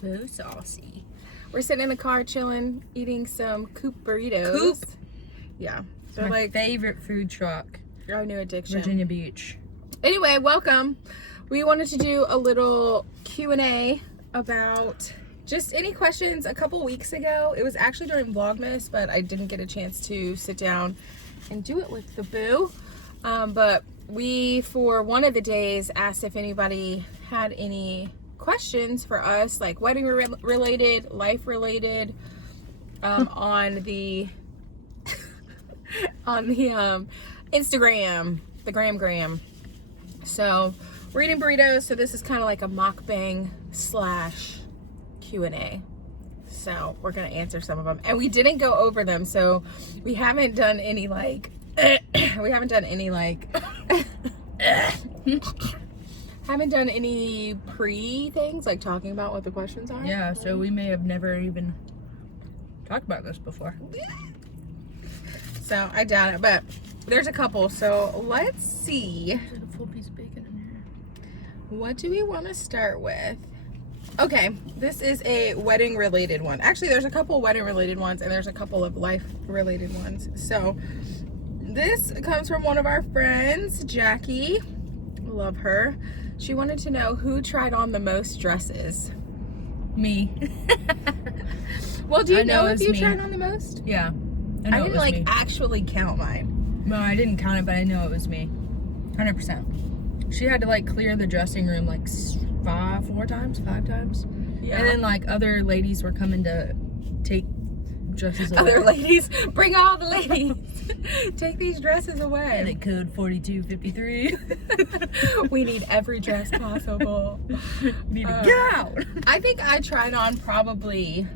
So saucy. We're sitting in the car chilling, eating some Coop burritos. Coop? Yeah. They're my favorite food truck. Our new addiction. Virginia Beach. Anyway, welcome. We wanted to do a little Q&A about just any questions a couple weeks ago. It was actually during Vlogmas, but I didn't get a chance to sit down and do it with the boo. But we, for one of the days, asked if anybody had any questions for us, like wedding related, life related, on the Instagram, the gram. So we're eating burritos, so this is kind of like a mukbang slash Q&A. So we're gonna answer some of them, and we didn't go over them, so we haven't done any like haven't done any pre things, like talking about what the questions are. Yeah, so we may have never even talked about this before. So I doubt it, but there's a couple. So let's see. There's a full piece of bacon in here. What do we want to start with? Okay, this is a wedding related one. Actually, there's a couple wedding related ones, and there's a couple of life related ones. So this comes from one of our friends, Jackie. Love her. She wanted to know who tried on the most dresses. Me. Well, do you know if you tried on the most? Yeah. I didn't like me. actually count mine. No, I didn't count it, but I know it was me. 100%. She had to like clear the dressing room like 5 times. Yeah. And then like other ladies were coming to take dresses away. Other ladies, bring all the ladies. Take these dresses away. And it code 4253. We need every dress possible. Need to get out. I think I tried on probably,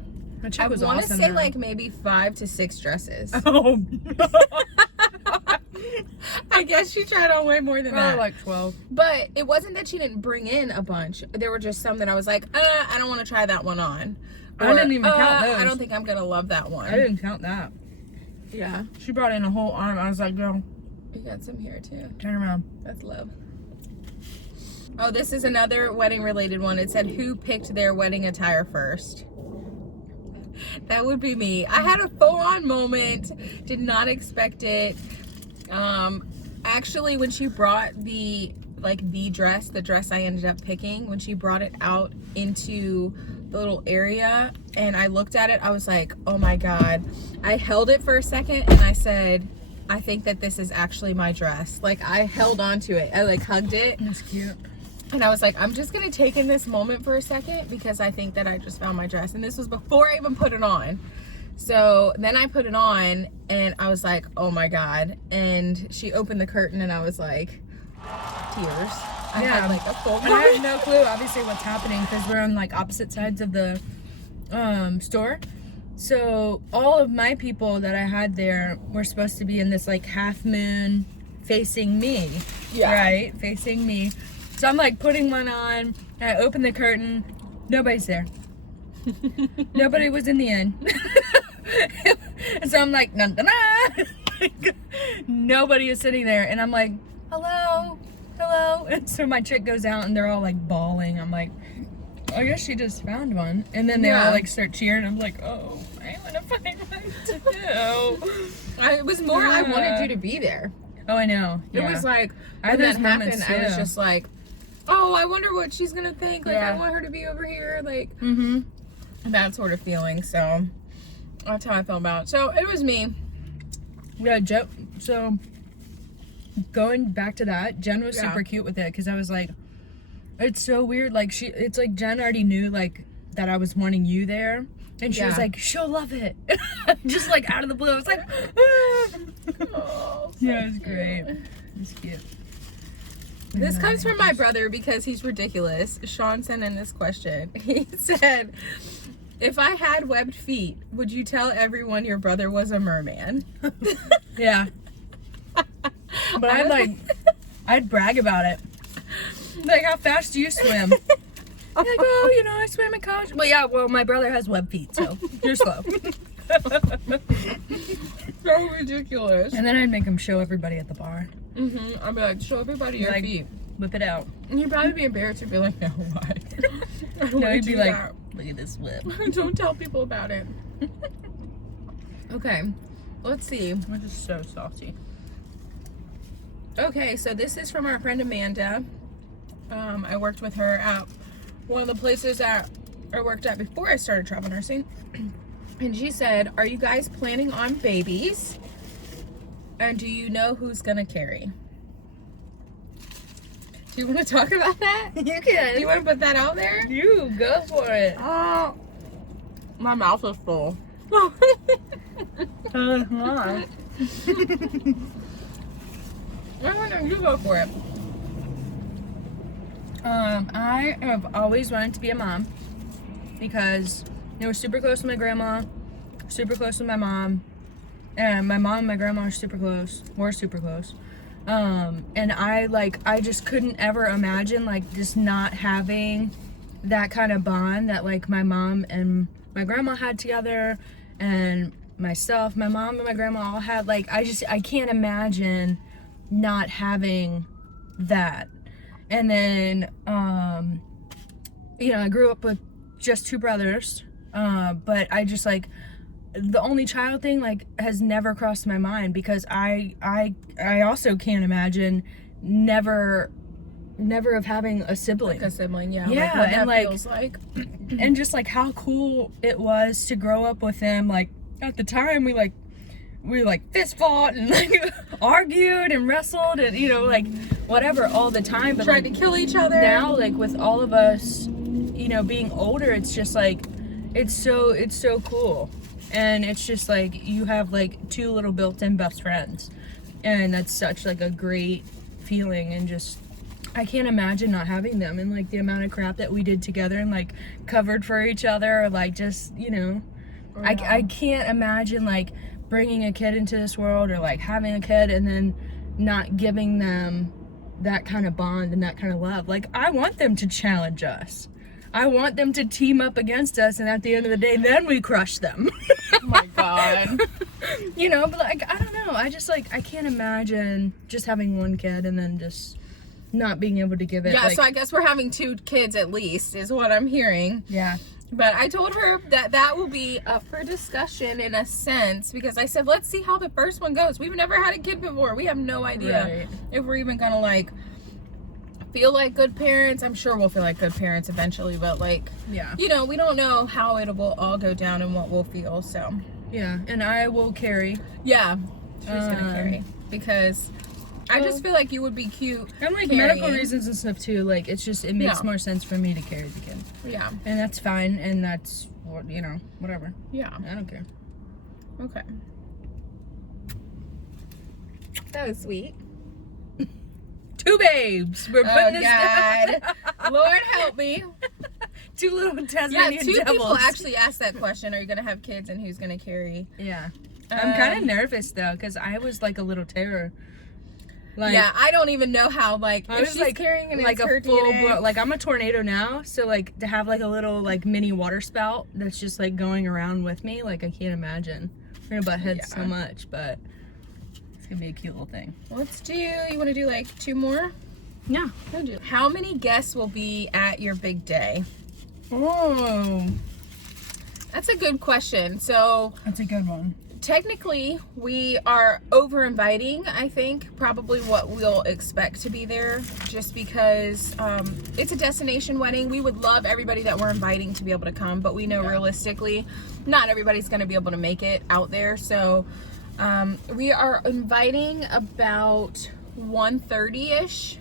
That chick was I want to awesome, say though. like maybe 5 to 6 dresses. Oh. I guess she tried on way more than Probably that. like 12. But it wasn't that she didn't bring in a bunch. There were just some that I was like, I don't want to try that one on. I didn't even count those. I don't think I'm going to love that one. I didn't count that. Yeah. She brought in a whole arm. I was like, girl, You got some here too. turn around. That's love. Oh, this is another wedding related one. It said, who picked their wedding attire first? That would be me. I had a full-on moment. Did not expect it. Actually, when she brought the dress I ended up picking, when she brought it out into the little area and I looked at it, I was like, oh my God. I held it for a second and I said, I think that this is actually my dress. Like, I held on to it. I like hugged it. That's cute. And I was like, I'm just gonna take in this moment for a second because I think that I just found my dress. And this was before I even put it on. So then I put it on and I was like, oh my God. And she opened the curtain and I was like, tears. I had like a full And I had no clue, obviously, what's happening because we're on like opposite sides of the store. So all of my people that I had there were supposed to be in this like half moon facing me. Yeah. Right? Facing me. So I'm like putting one on. I open the curtain. Nobody's there. Nobody was in the inn. And so I'm like, nah, nah, nah. Nobody is sitting there. And I'm like, hello. And so my chick goes out and they're all like bawling. I'm like, I guess she just found one. And then they all like start cheering. I'm like, oh, I want to find one too. It was more, I wanted you to be there. Oh, I know. It was like, I had when those that happened, moments, I was too. just like, oh, I wonder what she's gonna think. Like, Yeah. I want her to be over here. Like, Mm-hmm. that sort of feeling. So that's how I felt about it. So it was me. Yeah, so going back to that, Jen was super cute with it because I was like, it's so weird. Like it's like Jen already knew like that I was wanting you there, and she was like, she'll love it, just like out of the blue. I was like, Oh, yeah, it was great. It was cute. This comes from my brother because he's ridiculous. Sean sent in this question. He said, if I had webbed feet, would you tell everyone your brother was a merman? Yeah. But I'd brag about it. Like, how fast do you swim? Like, oh, you know, I swam in college. Well, yeah, my brother has web feet, so you're slow. So ridiculous. And then I'd make him show everybody at the bar. Mm-hmm. I'd be like, show everybody your Like, feet. Whip it out. And you'd probably be embarrassed to be like, no, why? No, he'd be like, Look at this whip. Don't tell people about it. Okay, let's see. Which is so salty. Okay, so this is from our friend Amanda. I worked with her at one of the places that I worked at before I started travel nursing. And she said, are you guys planning on babies? And do you know who's gonna carry? Do you want to talk about that? You Do can. you want to put that out there? You go for it. My mouth is full. Mom. Why don't you go for it? I have always wanted to be a mom because they were super close to my grandma, super close with my mom, and my mom and my grandma are super close. We're super close. And I just couldn't ever imagine like just not having that kind of bond that like my mom and my grandma had together, and myself, my mom and my grandma all had. Like I can't imagine not having that. And then I grew up with just two brothers, but I just like the only child thing like has never crossed my mind, because I also can't imagine never of having a sibling. Like a sibling, yeah. Yeah, like what and that like feels like. and just like how cool it was to grow up with them. Like at the time we fist fought and like argued and wrestled and like whatever all the time, but Tried like, to kill each other. now like with all of us being older, it's just like it's so cool. And it's just like you have like two little built-in best friends, and that's such like a great feeling. And just I can't imagine not having them, and like the amount of crap that we did together and like covered for each other, or like just I can't imagine like bringing a kid into this world, or like having a kid and then not giving them that kind of bond and that kind of love. Like I want them to challenge us. I want them to team up against us, and at the end of the day, then we crush them. Oh my god. But like, I don't know. I just like, I can't imagine just having one kid and then just not being able to give it. Yeah, like, so I guess we're having 2 kids at least, is what I'm hearing. yeah. But I told her that will be up for discussion in a sense, because I said, let's see how the first one goes. We've never had a kid before. We have no idea if we're even gonna like feel like good parents. I'm sure we'll feel like good parents eventually, but like, Yeah. we don't know how it will all go down and what we'll feel. So Yeah, and I will carry. yeah, she's gonna carry, because I just feel like you would be cute. And like carrying. medical reasons and stuff too. Like it makes more sense for me to carry the kid. Yeah. And that's fine, and that's whatever. Yeah. I don't care. Okay. That was sweet. 2 babes. We're putting this down. Lord help me. 2 little Yeah, Tasmanian 2 devils. people actually asked that question. Are you gonna have kids, and who's gonna carry? Yeah. I'm kind of nervous though, because I was like a little terror. Like, yeah, I don't even know how, like, I if was she's like carrying and like it's her a full DNA. like I'm a tornado now, so like to have like a little like mini water spout that's just like going around with me, like I can't imagine. We're gonna butt heads so much, but it's gonna be a cute little thing. Let's do, you want to do like 2 more? Yeah. How many guests will be at your big day? Oh, That's a good question. So that's a good one. technically we are over inviting, I think, probably what we'll expect to be there, just because it's a destination wedding. We would love everybody that we're inviting to be able to come, but we know realistically not everybody's going to be able to make it out there. So we are inviting about 130-ish.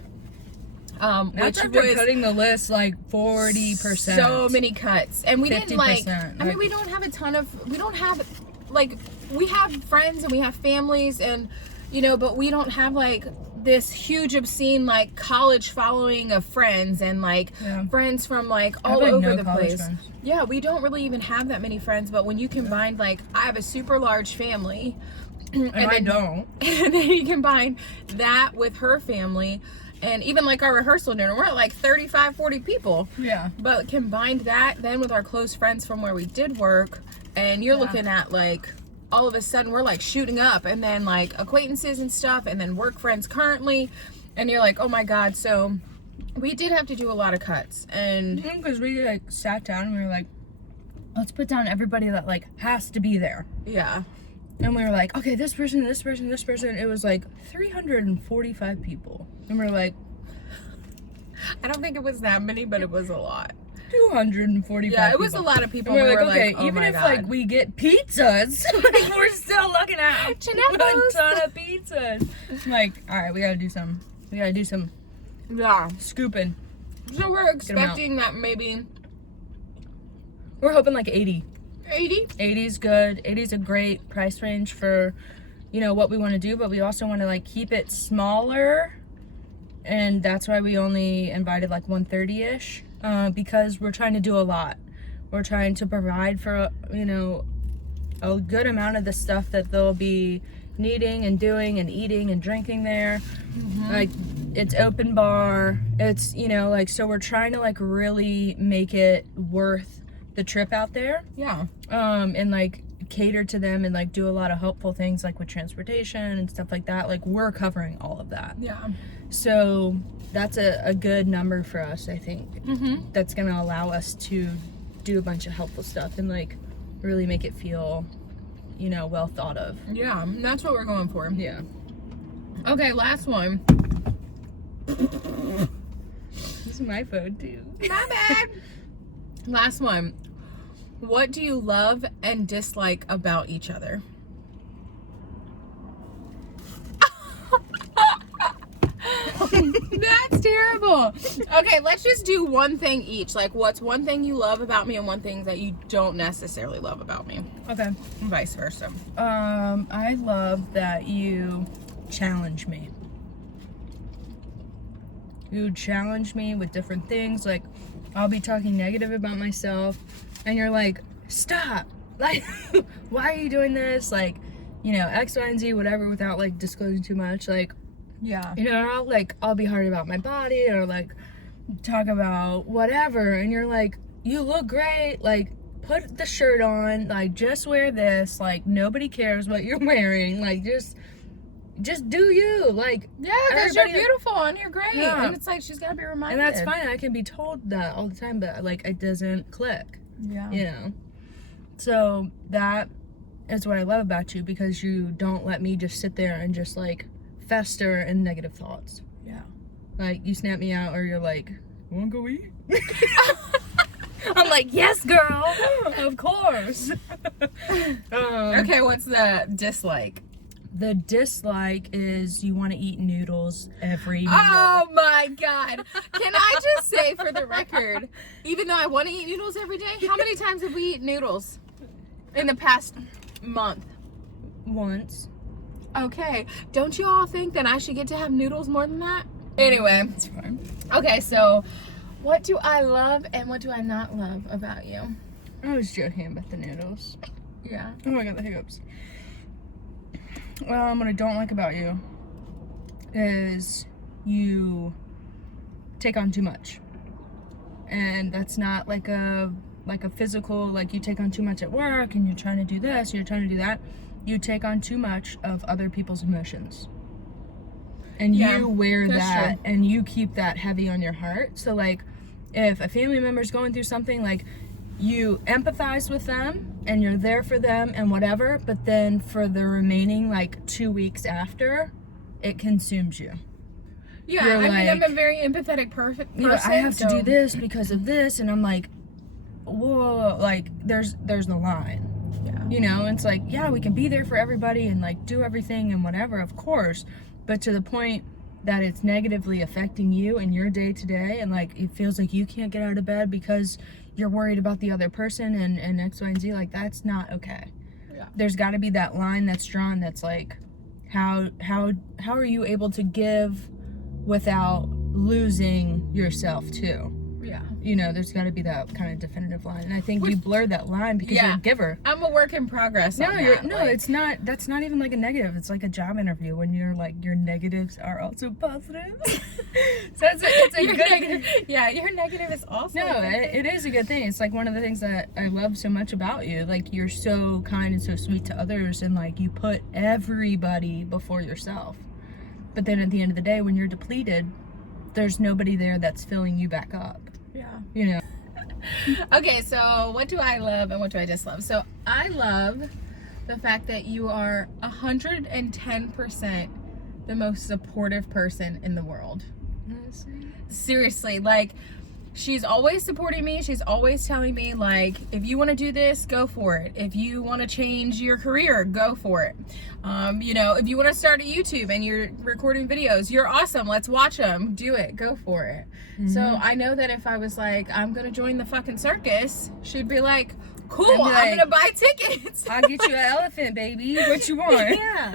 That's Which after was cutting the list like 40%. so many cuts, and we didn't like. 50%, I mean, we don't have a ton of. We don't have like, we have friends and we have families, and but we don't have like this huge obscene like college following of friends, and like friends from like all over the place. Friends. Yeah, we don't really even have that many friends. But when you combine, like, I have a super large family, and I don't. And then you combine that with her family. And even like our rehearsal dinner, we're at like 35, 40 people. Yeah. But combined that then with our close friends from where we did work, and you're looking at like, all of a sudden we're like shooting up, and then like acquaintances and stuff, and then work friends currently, and you're like, oh my God. So we did have to do a lot of cuts. And because we like sat down and we were like, let's put down everybody that like has to be there. Yeah. And we were like, okay, this person, this person, this person. It was like 345 people. And we're like, I don't think it was that many, but it was a lot. 245 Yeah, it was people. a lot of people. And we're like, were okay, oh even my if God. like we get pizzas, like, we're still looking at a Chinepos. ton of pizzas. I'm like, all right, we gotta do some. We gotta do some Yeah. scooping. So we're expecting that maybe We're hoping like 80. 80? 80 is good. 80 is a great price range for, you know, what we want to do, but we also want to like keep it smaller, and that's why we only invited like 130-ish, because we're trying to do a lot. We're trying to provide for, you know, a good amount of the stuff that they'll be needing and doing and eating and drinking there. Like, it's open bar, it's, you know, like, so we're trying to like really make it worth the trip out there. Yeah. And like cater to them and like do a lot of helpful things like with transportation and stuff like that. Like, we're covering all of that. Yeah. So that's a good number for us, I think. Mm-hmm. That's gonna allow us to do a bunch of helpful stuff and like really make it feel, you know, well thought of. Yeah, that's what we're going for. Yeah. Okay, last one. This is my phone too. My bad. Last one. What do you love and dislike about each other? That's terrible. Okay, let's just do one thing each. Like, what's one thing you love about me and one thing that you don't necessarily love about me? Okay. And vice versa. I love that you challenge me. You challenge me with different things. Like, I'll be talking negative about myself, and you're like, stop. Like, why are you doing this? Like, you know, X, Y, and Z, whatever, without like disclosing too much. Like, Yeah. you know, I'll be hard about my body, or like talk about whatever, and you're like, you look great, like, put the shirt on, like, just wear this, like, nobody cares what you're wearing, like, just do you, like, Yeah, because you're everybody- beautiful and you're great. Yeah. And it's like, she's got to be reminded. and that's fine. I can be told that all the time, but like, it doesn't click, Yeah. you know. So that is what I love about you, because you don't let me just sit there and just like fester in negative thoughts. Yeah. Like, you snap me out, or you're like, wanna go eat? I'm like, yes, girl, of course. Okay, what's the dislike? The dislike is you want to eat noodles every meal. Oh my God. Can I just say for the record, even though I want to eat noodles every day, how many times have we eaten noodles in the past month? Once. Okay. Don't you all think that I should get to have noodles more than that? Anyway. It's fine. Okay, so what do I love and what do I not love about you? I was joking about the noodles. Yeah. Oh, I got the hiccups. What I don't like about you is you take on too much. And that's not like a physical, like you take on too much at work and you're trying to do this, you're trying to do that. You take on too much of other people's emotions. And Yeah, you wear that's that, true. and you keep that heavy on your heart. So like, if a family member's going through something, like, you empathize with them and you're there for them and whatever, but then for the remaining like 2 weeks after, it consumes you. Yeah, You're I mean, I'm like, a very empathetic person. You know, I have to so- do this because of this, and I'm like, whoa, like, there's the line. Yeah. You know, it's like, yeah, we can be there for everybody and like do everything and whatever, of course, but to the point that it's negatively affecting you and your day to day, and like it feels like you can't get out of bed because you're worried about the other person and X, Y, and Z, like, that's not okay. Yeah. There's got to be that line that's drawn that's like, how are you able to give without losing yourself too? Yeah. You know, there's got to be that kind of definitive line, and I think you blur that line because you're Yeah. a giver. I'm a work in progress. No, on you're that. no, like, it's not. That's not even like a negative. It's like a job interview when you're like, your negatives are also positive. So it's a your good. negative. Yeah, your negative is also. No, a good thing. it is a good thing. It's like one of the things that I love so much about you. Like, you're so kind and so sweet to others, and like you put everybody before yourself. But then at the end of the day, when you're depleted, there's nobody there that's filling you back up. Yeah. You know. Okay, so what do I love and what do I dislove? So I love the fact that you are 110% the most supportive person in the world. Seriously, like, she's always supporting me. She's always telling me, like, if you want to do this, go for it. If you want to change your career, go for it. You know, if you want to start a YouTube and you're recording videos, you're awesome. Let's watch them. Do it. Go for it. Mm-hmm. So I know that if I was like, I'm going to join the fucking circus, she'd be like, cool, I'd be like, I'm going to buy tickets. I'll get you an elephant, baby. What you want? Yeah.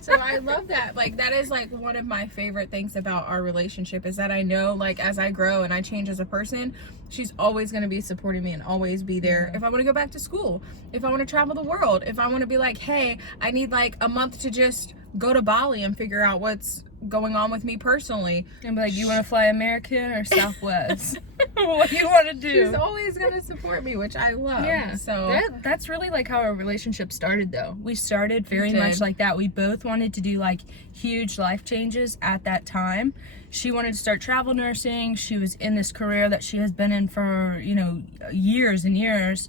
So I love that. Like, that is like one of my favorite things about our relationship is that I know, like, as I grow and I change as a person, she's always going to be supporting me and always be there. Yeah. If I want to go back to school, if I want to travel the world, if I want to be like, hey, I need like a month to just go to Bali and figure out what's going on with me personally. And be like, you want to fly American or Southwest? What do you want to do? She's always going to support me, which I love. Yeah. So That's really like how our relationship started, though. We started very did. much like that. We both wanted to do like huge life changes at that time. She wanted to start travel nursing. She was in this career that she has been in for, you know, years and years.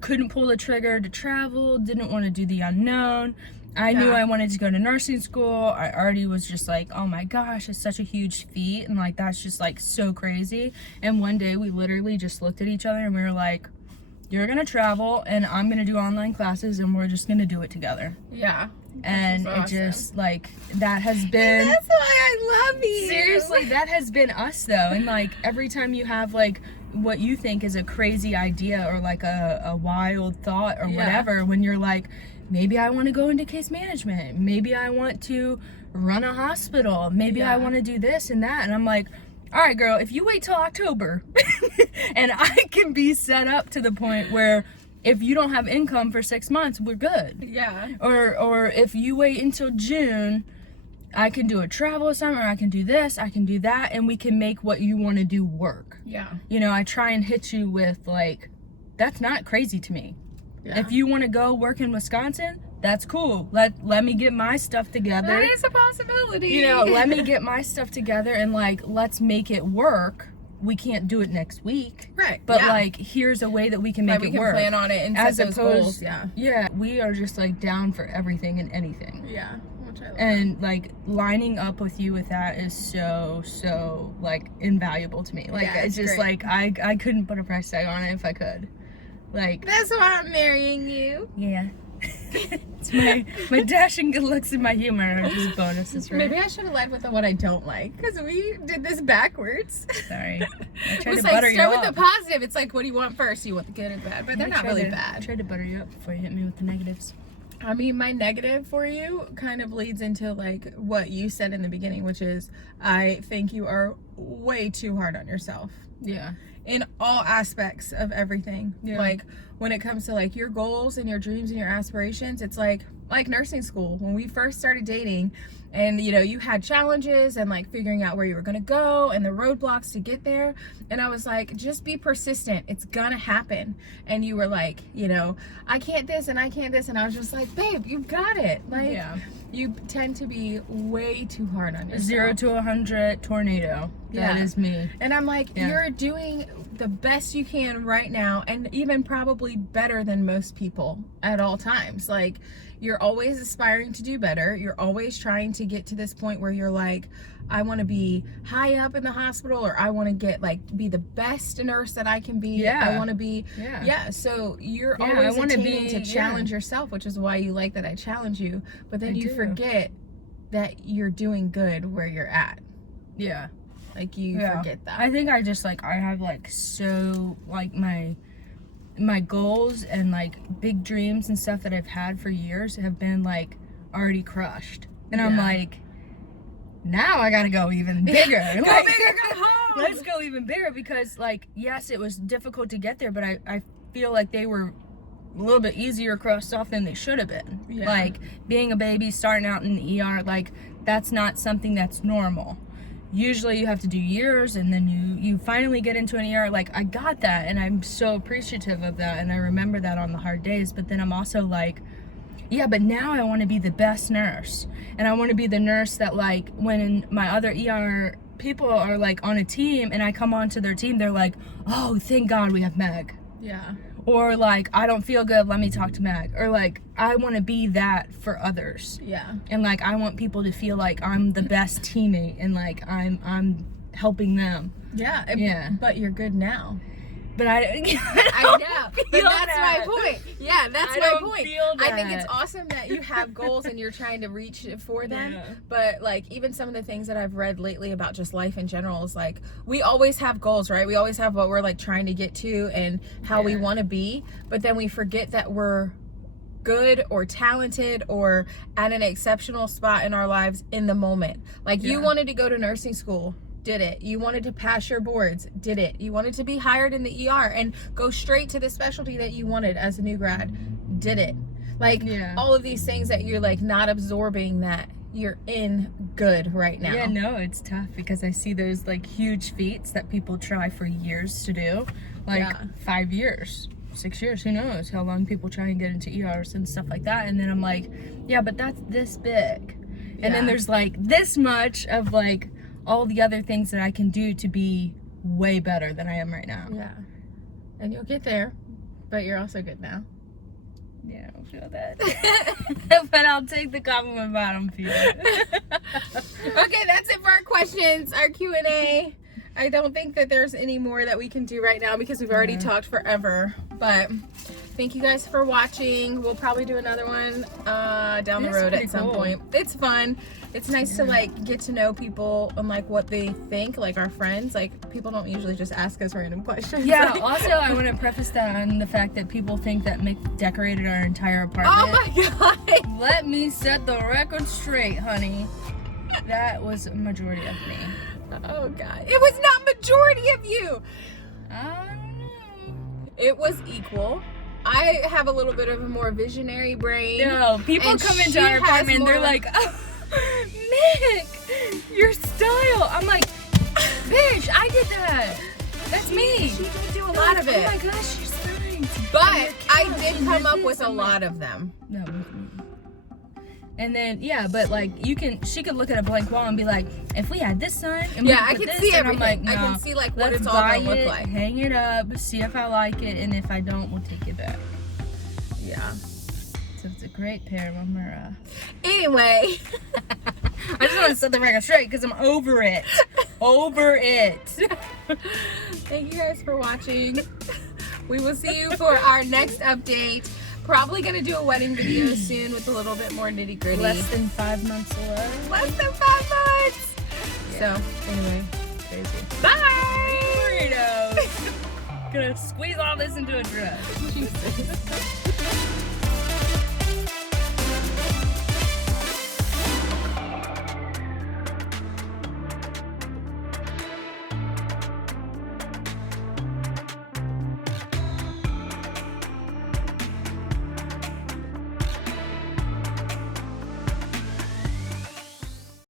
Couldn't pull the trigger to travel, didn't want to do the unknown. I knew I wanted to go to nursing school. I already was just like, oh my gosh, it's such a huge feat. And like, that's just like so crazy. And one day we literally just looked at each other and we were like, you're going to travel and I'm going to do online classes and we're just going to do it together. yeah. And Awesome. it just like, that has been, That's why I love you. seriously, that has been us though. And like, every time you have like, what you think is a crazy idea or like a wild thought or whatever, when you're like, maybe I want to go into case management. Maybe I want to run a hospital. Maybe I want to do this and that. And I'm like, all right, girl, if you wait till October and I can be set up to the point where if you don't have income for 6 months, we're good. Yeah. Or if you wait until June, I can do a travel assignment, or I can do this, I can do that, and we can make what you want to do work. Yeah. You know, I try and hit you with like, that's not crazy to me. Yeah. If you want to go work in Wisconsin, that's cool. Let me get my stuff together. That is a possibility. You know, let me get my stuff together and like, let's make it work. We can't do it next week. Right. But like, here's a way that we can make we it can work. plan on it and As set those opposed, goals. Yeah. Yeah, we are just like down for everything and anything. Yeah. Which I love. And like lining up with you with that is so like invaluable to me. Like Yeah, it's just great. like I couldn't put a price tag on it if I could. Like, That's why I'm marrying you. yeah. It's my dashing good looks and my humor are just bonuses, right? Maybe I should have led with the what I don't like, because we did this backwards. Sorry. I tried It's to like butter you start up. with the positive. It's like, what do you want first? You want the good or bad, but they're I not tried really to- I bad. tried to butter you up before you hit me with the negatives. I mean, my negative for you kind of leads into like what you said in the beginning, which is I think you are way too hard on yourself Yeah. in all aspects of everything. Yeah. Like when it comes to like your goals and your dreams and your aspirations, it's like nursing school. When we first started dating and you know, you had challenges and like figuring out where you were going to go and the roadblocks to get there. And I was like, just be persistent. It's gonna happen. And you were like, you know, I can't this and I can't this. And I was just like, babe, you got it. Like, Yeah. you tend to be way too hard on yourself. 0 to 100 tornado. That Yeah. is me. And I'm like, Yeah. you're doing the best you can right now, and even probably better than most people at all times. Like, you're always aspiring to do better. You're always trying to get to this point where you're like, I want to be high up in the hospital, or I want to get like be the best nurse that I can be. Yeah. I want to be. Yeah. Yeah. So you're Yeah, I always wanna attempting be- to challenge yourself, which is why you like that I challenge you. But then I you do. forget that you're doing good where you're at. Yeah. Like you Yeah. forget that. I think I just like I have like so like my goals and like big dreams and stuff that I've had for years have been like already crushed. And I'm Yeah. like, now I gotta go even bigger. Go Like, bigger, go home. Let's go even bigger, because like, yes, it was difficult to get there, but I feel like they were a little bit easier crossed off than they should have been. Yeah. Like being a baby, starting out in the ER, like that's not something that's normal. Usually you have to do years and then you finally get into an ER. Like I got that and I'm so appreciative of that, and I remember that on the hard days, but then I'm also like, yeah, but now I want to be the best nurse, and I want to be the nurse that like when my other ER people are like on a team and I come onto their team, they're like, oh, thank God we have Meg. Yeah. Or like, I don't feel good, let me talk to Meg. Or like, I want to be that for others. Yeah. And like, I want people to feel like I'm the best teammate and like I'm helping them. Yeah. Yeah. But you're good now. But I know. But feel that's that. my point. Yeah, that's I my don't point. feel I think that. it's awesome that you have goals and you're trying to reach for them. Yeah. But like even some of the things that I've read lately about just life in general is like we always have goals, right? We always have what we're like trying to get to and how we want to be. But then we forget that we're good or talented or at an exceptional spot in our lives in the moment. Like you wanted to go to nursing school. Did it. You wanted to pass your boards, did it. You wanted to be hired in the ER and go straight to the specialty that you wanted as a new grad, did it. Like all of these things that you're like not absorbing that you're in good right now. Yeah, no, it's tough because I see those like huge feats that people try for years to do, like 5 years, 6 years, who knows how long people try and get into ERs and stuff like that. And then I'm like, yeah, but that's this big. And then there's like this much of like all the other things that I can do to be way better than I am right now. Yeah. And you'll get there, but you're also good now. Yeah, I don't feel that. But I'll take the compliment, but I don't feel it. Okay, that's it for our questions, our Q&A. I don't think that there's any more that we can do right now because we've already talked forever. But thank you guys for watching. We'll probably do another one down the road at some point. It's fun. It's nice to like get to know people and like what they think, like our friends. Like people don't usually just ask us random questions. Yeah, also I want to preface that on the fact that people think that Mick decorated our entire apartment. Oh my god. Let me set the record straight, honey. That was a majority of me. Oh god. It was not majority of you. I don't know. It was equal. I have a little bit of a more visionary brain. No, people and come into she our has apartment and they're more- like, oh, Mick, your style. I'm like, bitch, I did that. That's me. She did do a lot of it. Oh my gosh, she's nice. But I did come up with a lot of them. No. And then but like she could look at a blank wall and be like, if we had this sign, and Yeah, I put can this, see and everything. I'm like, no, I can see like what let's it's all buy gonna look it, like. hang it up, see if I like it, and if I don't, we'll take it back. Yeah. So it's a great pair of them. Anyway. I just want to set the record straight because I'm over it. Over it. Thank you guys for watching. We will see you for our next update. Probably gonna do a wedding video soon with a little bit more nitty gritty. Less than 5 months away. Less than 5 months. Yeah. So anyway, Crazy. bye. Burritos. Gonna squeeze all this into a dress. Jesus.